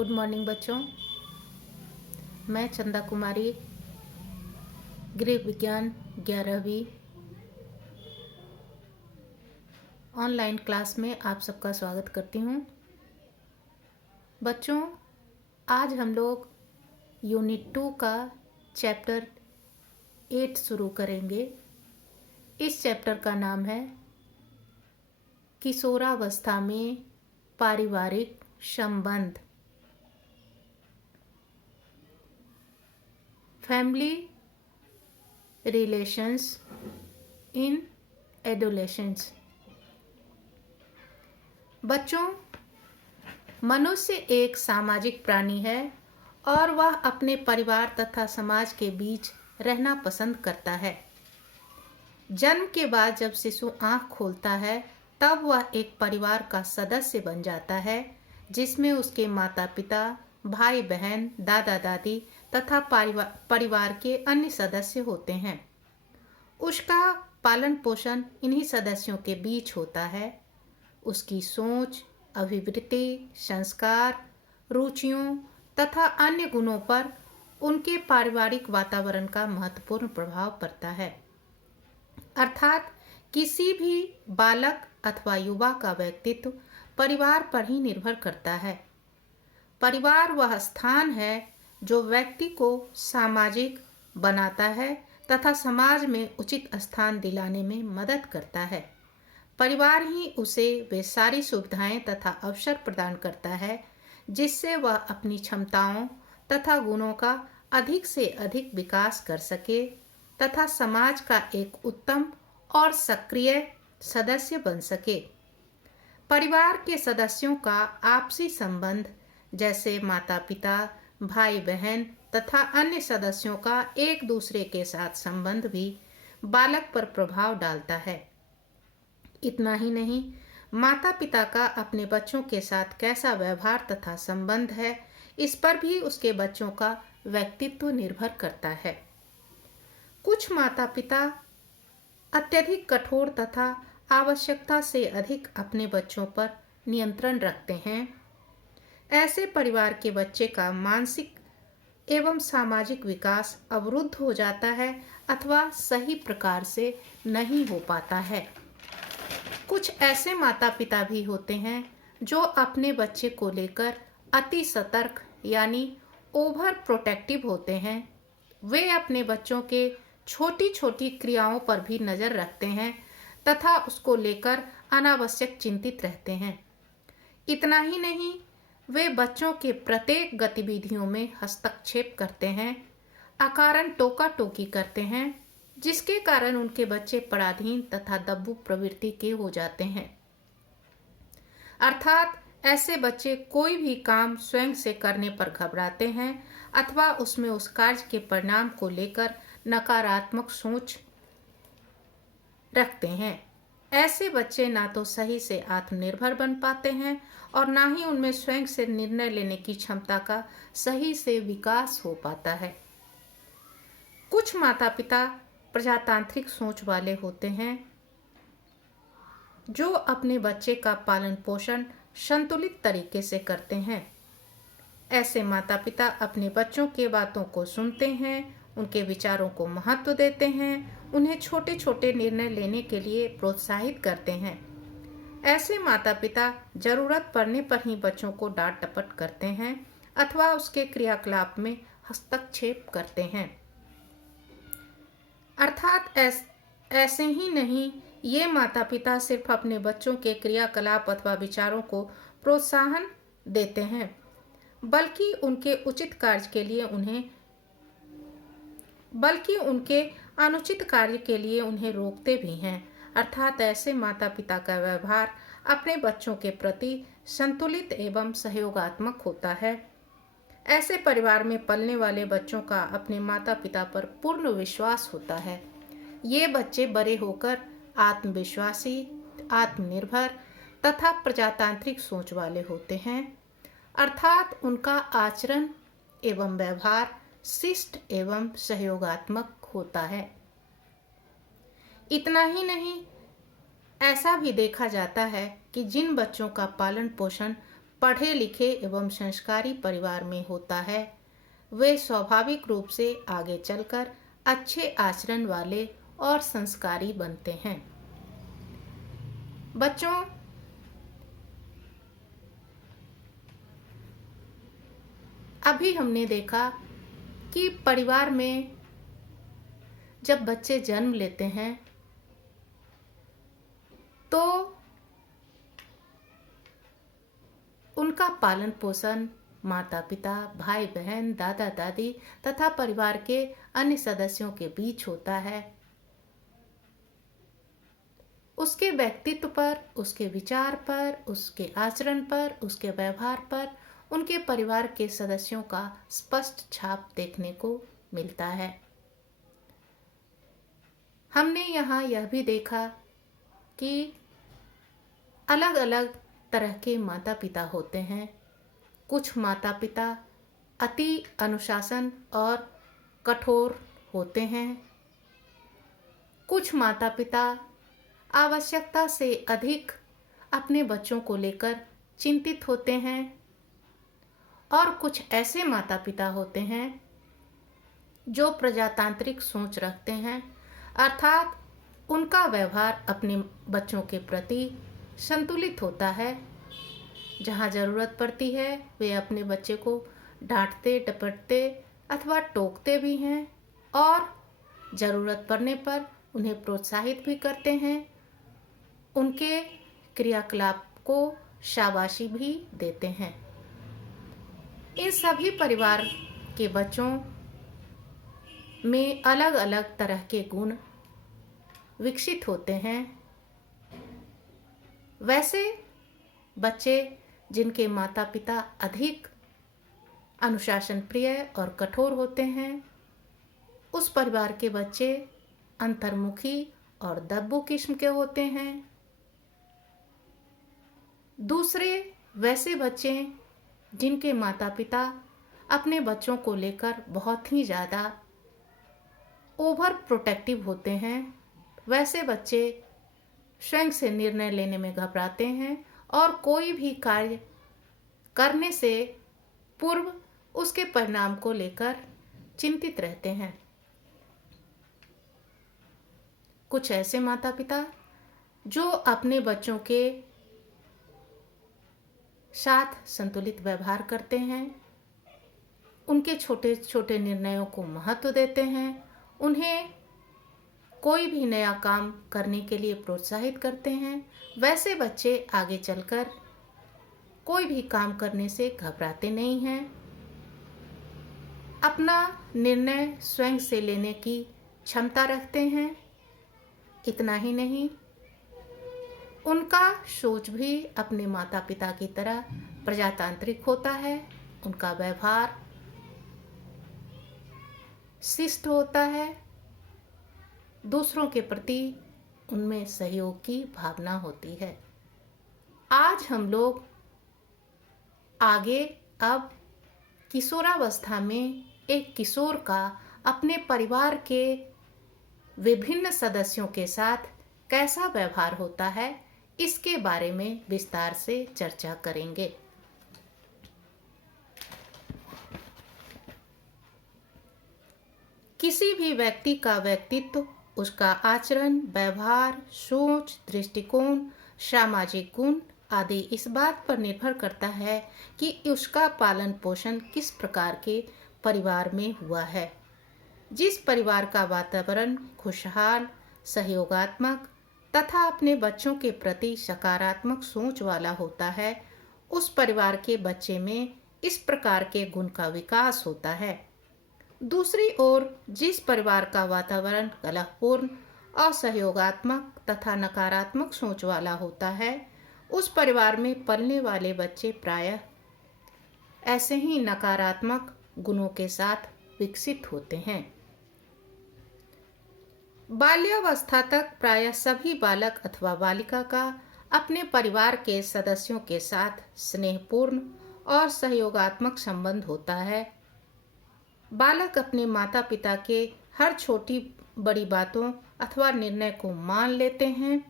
Good morning बच्चों। मैं चंदा कुमारी गृह विज्ञान 11वीं ऑनलाइन क्लास में आप सबका स्वागत करती हूँ। बच्चों, आज हम लोग यूनिट 2 का चैप्टर 8 शुरू करेंगे। इस चैप्टर का नाम है किशोरावस्था में पारिवारिक संबंध, फैमिली रिलेशंस इन एडोलेसेंस। बच्चों, मनुष्य एक सामाजिक प्राणी है और वह अपने परिवार तथा समाज के बीच रहना पसंद करता है। जन्म के बाद जब शिशु आँख खोलता है तब वह एक परिवार का सदस्य बन जाता है, जिसमें उसके माता पिता, भाई बहन, दादा दादी तथा परिवार के अन्य सदस्य होते हैं। उसका पालन पोषण इन्हीं सदस्यों के बीच होता है। उसकी सोच, अभिवृत्ति, संस्कार, रुचियों तथा अन्य गुणों पर उनके पारिवारिक वातावरण का महत्वपूर्ण प्रभाव पड़ता है। अर्थात किसी भी बालक अथवा युवा का व्यक्तित्व परिवार पर ही निर्भर करता है। परिवार वह स्थान है जो व्यक्ति को सामाजिक बनाता है तथा समाज में उचित स्थान दिलाने में मदद करता है। परिवार ही उसे वे सारी सुविधाएं तथा अवसर प्रदान करता है जिससे वह अपनी क्षमताओं तथा गुणों का अधिक से अधिक विकास कर सके तथा समाज का एक उत्तम और सक्रिय सदस्य बन सके। परिवार के सदस्यों का आपसी संबंध जैसे माता पिता, भाई बहन तथा अन्य सदस्यों का एक दूसरे के साथ संबंध भी बालक पर प्रभाव डालता है। इतना ही नहीं, माता पिता का अपने बच्चों के साथ कैसा व्यवहार तथा संबंध है, इस पर भी उसके बच्चों का व्यक्तित्व निर्भर करता है। कुछ माता पिता अत्यधिक कठोर तथा आवश्यकता से अधिक अपने बच्चों पर नियंत्रण रखते हैं। ऐसे परिवार के बच्चे का मानसिक एवं सामाजिक विकास अवरुद्ध हो जाता है अथवा सही प्रकार से नहीं हो पाता है। कुछ ऐसे माता पिता भी होते हैं जो अपने बच्चे को लेकर अति सतर्क यानी ओवर प्रोटेक्टिव होते हैं। वे अपने बच्चों के छोटी छोटी क्रियाओं पर भी नज़र रखते हैं तथा उसको लेकर अनावश्यक चिंतित रहते हैं। इतना ही नहीं, वे बच्चों के प्रत्येक गतिविधियों में हस्तक्षेप करते हैं, अकारण टोका टोकी करते हैं, जिसके कारण उनके बच्चे पराधीन तथा दब्बू प्रवृत्ति के हो जाते हैं। अर्थात ऐसे बच्चे कोई भी काम स्वयं से करने पर घबराते हैं अथवा उसमें उस कार्य के परिणाम को लेकर नकारात्मक सोच रखते हैं। ऐसे बच्चे ना तो सही से आत्मनिर्भर बन पाते हैं और ना ही उनमें स्वयं से निर्णय लेने की क्षमता का सही से विकास हो पाता है। कुछ माता पिता प्रजातांत्रिक सोच वाले होते हैं जो अपने बच्चे का पालन पोषण संतुलित तरीके से करते हैं। ऐसे माता पिता अपने बच्चों के बातों को सुनते हैं, उनके विचारों को महत्व देते हैं, उन्हें छोटे छोटे निर्णय लेने के लिए प्रोत्साहित करते हैं। ऐसे माता पिता जरूरत पड़ने पर ही बच्चों को डांट डपट करते हैं अथवा उसके क्रियाकलाप में हस्तक्षेप करते हैं। अर्थात ऐसे ही नहीं, ये माता पिता सिर्फ अपने बच्चों के क्रियाकलाप अथवा विचारों को प्रोत्साहन देते हैं, बल्कि उनके अनुचित कार्य के लिए उन्हें रोकते भी हैं। अर्थात ऐसे माता पिता का व्यवहार अपने बच्चों के प्रति संतुलित एवं सहयोगात्मक होता है। ऐसे परिवार में पलने वाले बच्चों का अपने माता पिता पर पूर्ण विश्वास होता है। ये बच्चे बड़े होकर आत्मविश्वासी, आत्मनिर्भर तथा प्रजातांत्रिक सोच वाले होते हैं। अर्थात उनका आचरण एवं व्यवहार शिष्ट एवं सहयोगात्मक होता है। इतना ही नहीं, ऐसा भी देखा जाता है कि जिन बच्चों का पालन पोषण पढ़े लिखे एवं संस्कारी परिवार में होता है, वे स्वाभाविक रूप से आगे चलकर अच्छे आचरण वाले और संस्कारी बनते हैं। बच्चों, अभी हमने देखा कि परिवार में जब बच्चे जन्म लेते हैं तो उनका पालन पोषण माता पिता, भाई बहन, दादा दादी तथा परिवार के अन्य सदस्यों के बीच होता है। उसके व्यक्तित्व पर, उसके विचार पर, उसके आचरण पर, उसके व्यवहार पर उनके परिवार के सदस्यों का स्पष्ट छाप देखने को मिलता है। हमने यहाँ यह भी देखा कि अलग अलग तरह के माता पिता होते हैं। कुछ माता पिता अति अनुशासन और कठोर होते हैं। कुछ माता पिता आवश्यकता से अधिक अपने बच्चों को लेकर चिंतित होते हैं और कुछ ऐसे माता पिता होते हैं जो प्रजातांत्रिक सोच रखते हैं, अर्थात उनका व्यवहार अपने बच्चों के प्रति संतुलित होता है। जहाँ ज़रूरत पड़ती है वे अपने बच्चे को डांटते, डपटते अथवा टोकते भी हैं और ज़रूरत पड़ने पर उन्हें प्रोत्साहित भी करते हैं, उनके क्रियाकलाप को शाबाशी भी देते हैं। इन सभी परिवार के बच्चों में अलग अलग तरह के गुण विकसित होते हैं। वैसे बच्चे जिनके माता पिता अधिक अनुशासन प्रिय और कठोर होते हैं, उस परिवार के बच्चे अंतर्मुखी और दब्बू किस्म के होते हैं। दूसरे वैसे बच्चे जिनके माता पिता अपने बच्चों को लेकर बहुत ही ज़्यादा ओवर प्रोटेक्टिव होते हैं, वैसे बच्चे स्वयं से निर्णय लेने में घबराते हैं और कोई भी कार्य करने से पूर्व उसके परिणाम को लेकर चिंतित रहते हैं। कुछ ऐसे माता पिता जो अपने बच्चों के साथ संतुलित व्यवहार करते हैं, उनके छोटे छोटे निर्णयों को महत्व देते हैं, उन्हें कोई भी नया काम करने के लिए प्रोत्साहित करते हैं, वैसे बच्चे आगे चलकर कोई भी काम करने से घबराते नहीं हैं। अपना निर्णय स्वयं से लेने की क्षमता रखते हैं। इतना ही नहीं, उनका सोच भी अपने माता पिता की तरह प्रजातांत्रिक होता है। उनका व्यवहार शिष्ट होता है। दूसरों के प्रति उनमें सहयोग की भावना होती है। आज हम लोग आगे अब किशोरावस्था में एक किशोर का अपने परिवार के विभिन्न सदस्यों के साथ कैसा व्यवहार होता है, इसके बारे में विस्तार से चर्चा करेंगे। किसी भी व्यक्ति का व्यक्तित्व, उसका आचरण, व्यवहार, सोच, दृष्टिकोण, सामाजिक गुण आदि इस बात पर निर्भर करता है कि उसका पालन पोषण किस प्रकार के परिवार में हुआ है। जिस परिवार का वातावरण खुशहाल, सहयोगात्मक तथा अपने बच्चों के प्रति सकारात्मक सोच वाला होता है, उस परिवार के बच्चे में इस प्रकार के गुण का विकास होता है। दूसरी ओर जिस परिवार का वातावरण कलहपूर्ण, असहयोगात्मक तथा नकारात्मक सोच वाला होता है, उस परिवार में पलने वाले बच्चे प्रायः ऐसे ही नकारात्मक गुणों के साथ विकसित होते हैं। बाल्यावस्था तक प्रायः सभी बालक अथवा बालिका का अपने परिवार के सदस्यों के साथ स्नेहपूर्ण और सहयोगात्मक संबंध होता है। बालक अपने माता पिता के हर छोटी बड़ी बातों अथवा निर्णय को मान लेते हैं।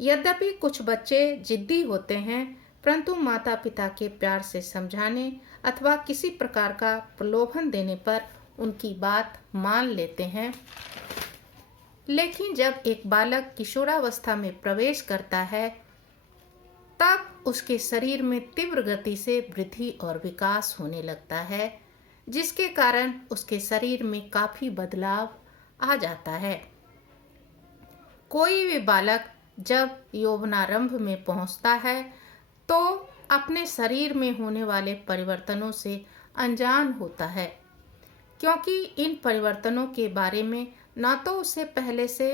यद्यपि कुछ बच्चे जिद्दी होते हैं, परंतु माता पिता के प्यार से समझाने अथवा किसी प्रकार का प्रलोभन देने पर उनकी बात मान लेते हैं। लेकिन जब एक बालक किशोरावस्था में प्रवेश करता है तब उसके शरीर में तीव्र गति से वृद्धि और विकास होने लगता है, जिसके कारण उसके शरीर में काफी बदलाव आ जाता है। कोई भी बालक जब यौवनारंभ में पहुंचता है तो अपने शरीर में होने वाले परिवर्तनों से अनजान होता है, क्योंकि इन परिवर्तनों के बारे में ना तो उसे पहले से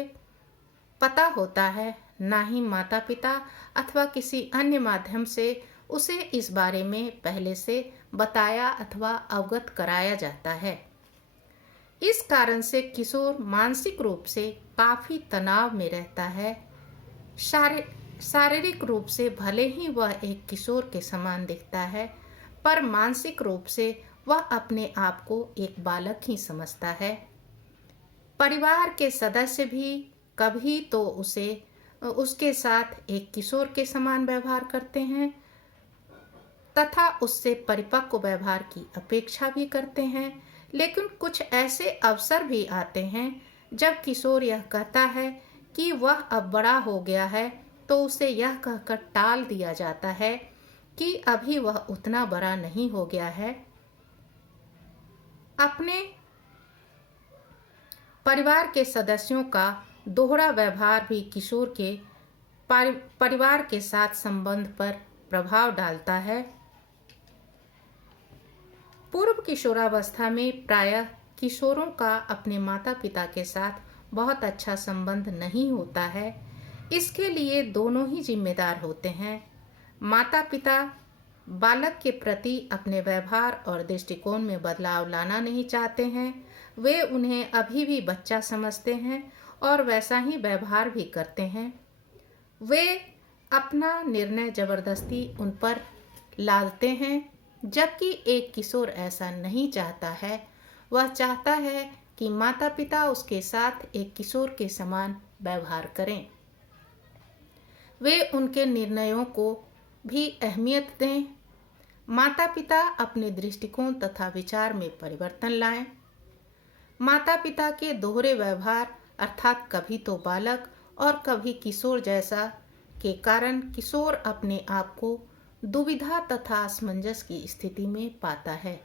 पता होता है, ना ही माता पिता अथवा किसी अन्य माध्यम से उसे इस बारे में पहले से बताया अथवा अवगत कराया जाता है। इस कारण से किशोर मानसिक रूप से काफी तनाव में रहता है। शारीरिक रूप से भले ही वह एक किशोर के समान दिखता है, पर मानसिक रूप से वह अपने आप को एक बालक ही समझता है। परिवार के सदस्य भी कभी तो उसके साथ एक किशोर के समान व्यवहार करते हैं तथा उससे परिपक्व व्यवहार की अपेक्षा भी करते हैं, लेकिन कुछ ऐसे अवसर भी आते हैं जब किशोर यह कहता है कि वह अब बड़ा हो गया है, तो उसे यह कहकर टाल दिया जाता है कि अभी वह उतना बड़ा नहीं हो गया है। अपने परिवार के सदस्यों का दोहरा व्यवहार भी किशोर के परिवार के साथ संबंध पर प्रभाव डालता है। पूर्व किशोरावस्था में प्रायः किशोरों का अपने माता पिता के साथ बहुत अच्छा संबंध नहीं होता है। इसके लिए दोनों ही जिम्मेदार होते हैं। माता पिता बालक के प्रति अपने व्यवहार और दृष्टिकोण में बदलाव लाना नहीं चाहते हैं। वे उन्हें अभी भी बच्चा समझते हैं और वैसा ही व्यवहार भी करते हैं। वे अपना निर्णय जबरदस्ती उन पर लादते हैं, जबकि एक किशोर ऐसा नहीं चाहता है। वह चाहता है कि माता पिता उसके साथ एक किशोर के समान व्यवहार करें। वे उनके निर्णयों को भी अहमियत दें। माता पिता अपने दृष्टिकोण तथा विचार में परिवर्तन लाएं। माता पिता के दोहरे व्यवहार अर्थात कभी तो बालक और कभी किशोर जैसा के कारण किशोर अपने आप को दुविधा तथा असमंजस की स्थिति में पाता है।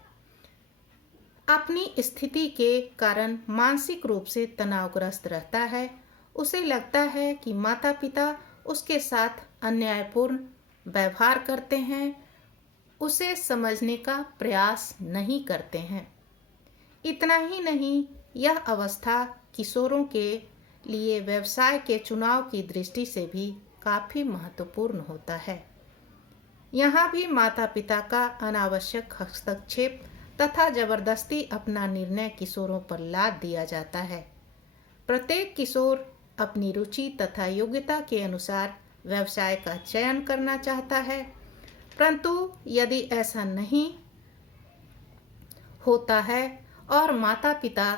अपनी स्थिति के कारण मानसिक रूप से तनावग्रस्त रहता है। उसे लगता है कि माता पिता उसके साथ अन्यायपूर्ण व्यवहार करते हैं, उसे समझने का प्रयास नहीं करते हैं। इतना ही नहीं, यह अवस्था किशोरों के लिए व्यवसाय के चुनाव की दृष्टि से भी काफी महत्वपूर्ण होता है। यहाँ भी माता पिता का अनावश्यक हस्तक्षेप तथा जबरदस्ती अपना निर्णय किशोरों पर लाद दिया जाता है। प्रत्येक किशोर अपनी रुचि तथा योग्यता के अनुसार व्यवसाय का चयन करना चाहता है, परंतु यदि ऐसा नहीं होता है और माता पिता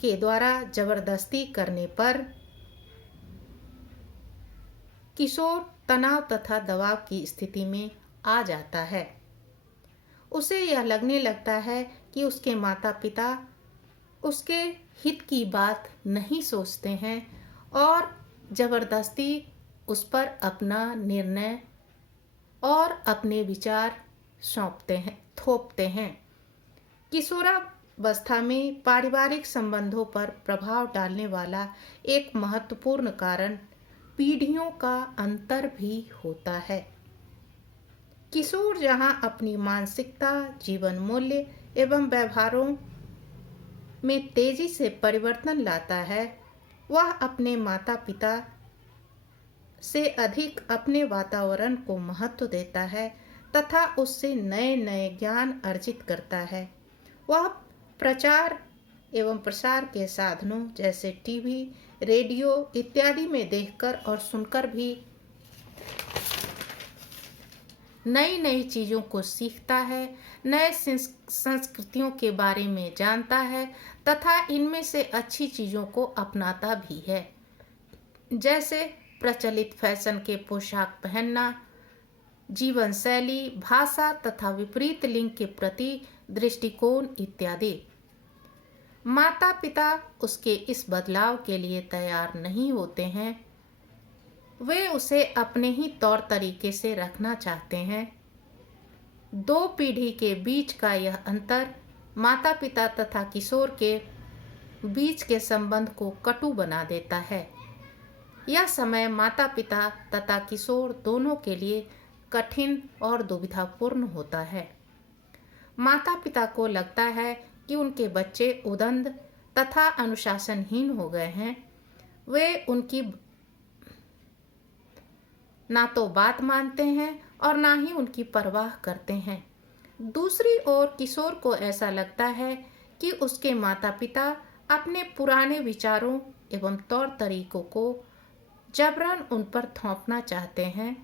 के द्वारा जबरदस्ती करने पर किशोर तनाव तथा दबाव की स्थिति में आ जाता है। उसे यह लगने लगता है कि उसके माता पिता उसके हित की बात नहीं सोचते हैं और जबरदस्ती उस पर अपना निर्णय और अपने विचार थोपते हैं। किशोरावस्था में पारिवारिक संबंधों पर प्रभाव डालने वाला एक महत्वपूर्ण कारण पीढ़ियों का अंतर भी होता है। किशोर जहां अपनी मानसिकता, जीवन मूल्य एवं व्यवहारों में तेजी से परिवर्तन लाता है, वह अपने माता पिता से अधिक अपने वातावरण को महत्व देता है तथा उससे नए नए ज्ञान अर्जित करता है। वह प्रचार एवं प्रसार के साधनों जैसे टीवी, रेडियो इत्यादि में देखकर और सुनकर भी नई नई चीज़ों को सीखता है, नए संस्कृतियों के बारे में जानता है तथा इनमें से अच्छी चीज़ों को अपनाता भी है, जैसे प्रचलित फैशन के पोशाक पहनना, जीवन शैली, भाषा तथा विपरीत लिंग के प्रति दृष्टिकोण इत्यादि। माता पिता उसके इस बदलाव के लिए तैयार नहीं होते हैं। वे उसे अपने ही तौर तरीके से रखना चाहते हैं। दो पीढ़ी के बीच का यह अंतर माता पिता तथा किशोर के बीच के संबंध को कटु बना देता है। यह समय माता पिता तथा किशोर दोनों के लिए कठिन और दुविधापूर्ण होता है। माता पिता को लगता है कि उनके बच्चे उदंड तथा अनुशासनहीन हो गए हैं। वे उनकी ना तो बात मानते हैं और ना ही उनकी परवाह करते हैं। दूसरी ओर किशोर को ऐसा लगता है कि उसके माता पिता अपने पुराने विचारों एवं तौर तरीकों को जबरन उन पर थोपना चाहते हैं,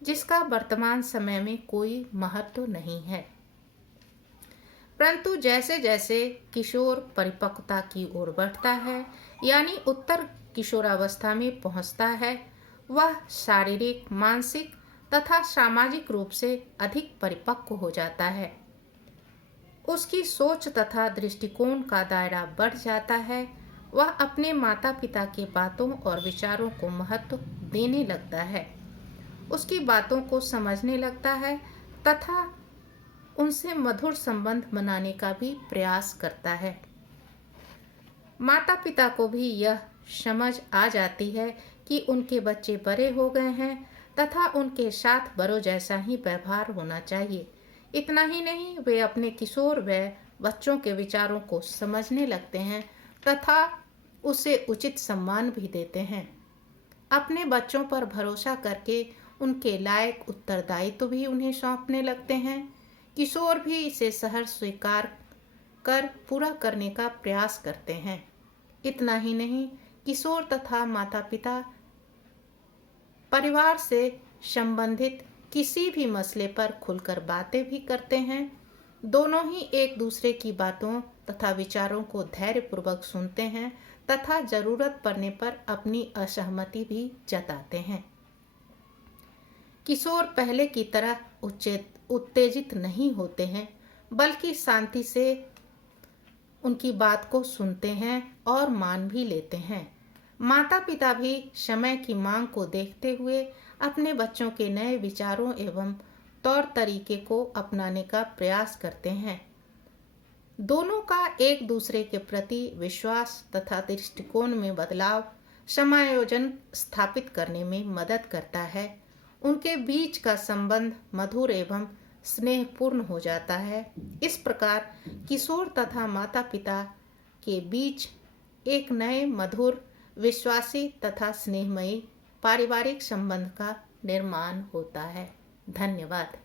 जिसका वर्तमान समय में कोई महत्व नहीं है। परंतु जैसे जैसे किशोर परिपक्वता की ओर बढ़ता है, यानी उत्तर किशोरावस्था में पहुंचता है, वह शारीरिक, मानसिक तथा सामाजिक रूप से अधिक परिपक्व हो जाता है। उसकी सोच तथा दृष्टिकोण का दायरा बढ़ जाता है। वह अपने माता पिता की बातों और विचारों को महत्व देने लगता है, उसकी बातों को समझने लगता है तथा उनसे मधुर संबंध बनाने का भी प्रयास करता है। माता पिता को भी यह समझ आ जाती है कि उनके बच्चे बड़े हो गए हैं तथा उनके साथ बड़ों जैसा ही व्यवहार होना चाहिए। इतना ही नहीं, वे अपने किशोर व बच्चों के विचारों को समझने लगते हैं तथा उसे उचित सम्मान भी देते हैं। अपने बच्चों पर भरोसा करके उनके लायक उत्तरदायित्व भी उन्हें सौंपने लगते हैं। किशोर भी इसे सहर्ष स्वीकार कर पूरा करने का प्रयास करते हैं। इतना ही नहीं, किशोर तथा माता पिता परिवार से संबंधित किसी भी मसले पर खुलकर बातें भी करते हैं। दोनों ही एक दूसरे की बातों तथा विचारों को धैर्यपूर्वक सुनते हैं तथा जरूरत पड़ने पर अपनी असहमति भी जताते हैं। किशोर पहले की तरह उत्तेजित नहीं होते हैं, बल्कि शांति से उनकी बात को सुनते हैं और मान भी लेते हैं। माता पिता भी समय की मांग को देखते हुए अपने बच्चों के नए विचारों एवं तौर तरीके को अपनाने का प्रयास करते हैं। दोनों का एक दूसरे के प्रति विश्वास तथा दृष्टिकोण में बदलाव समायोजन स्थापित करने में मदद करता है। उनके बीच का संबंध मधुर एवं स्नेहपूर्ण हो जाता है। इस प्रकार किशोर तथा माता पिता के बीच एक नए मधुर, विश्वासी तथा स्नेहमयी पारिवारिक संबंध का निर्माण होता है। धन्यवाद।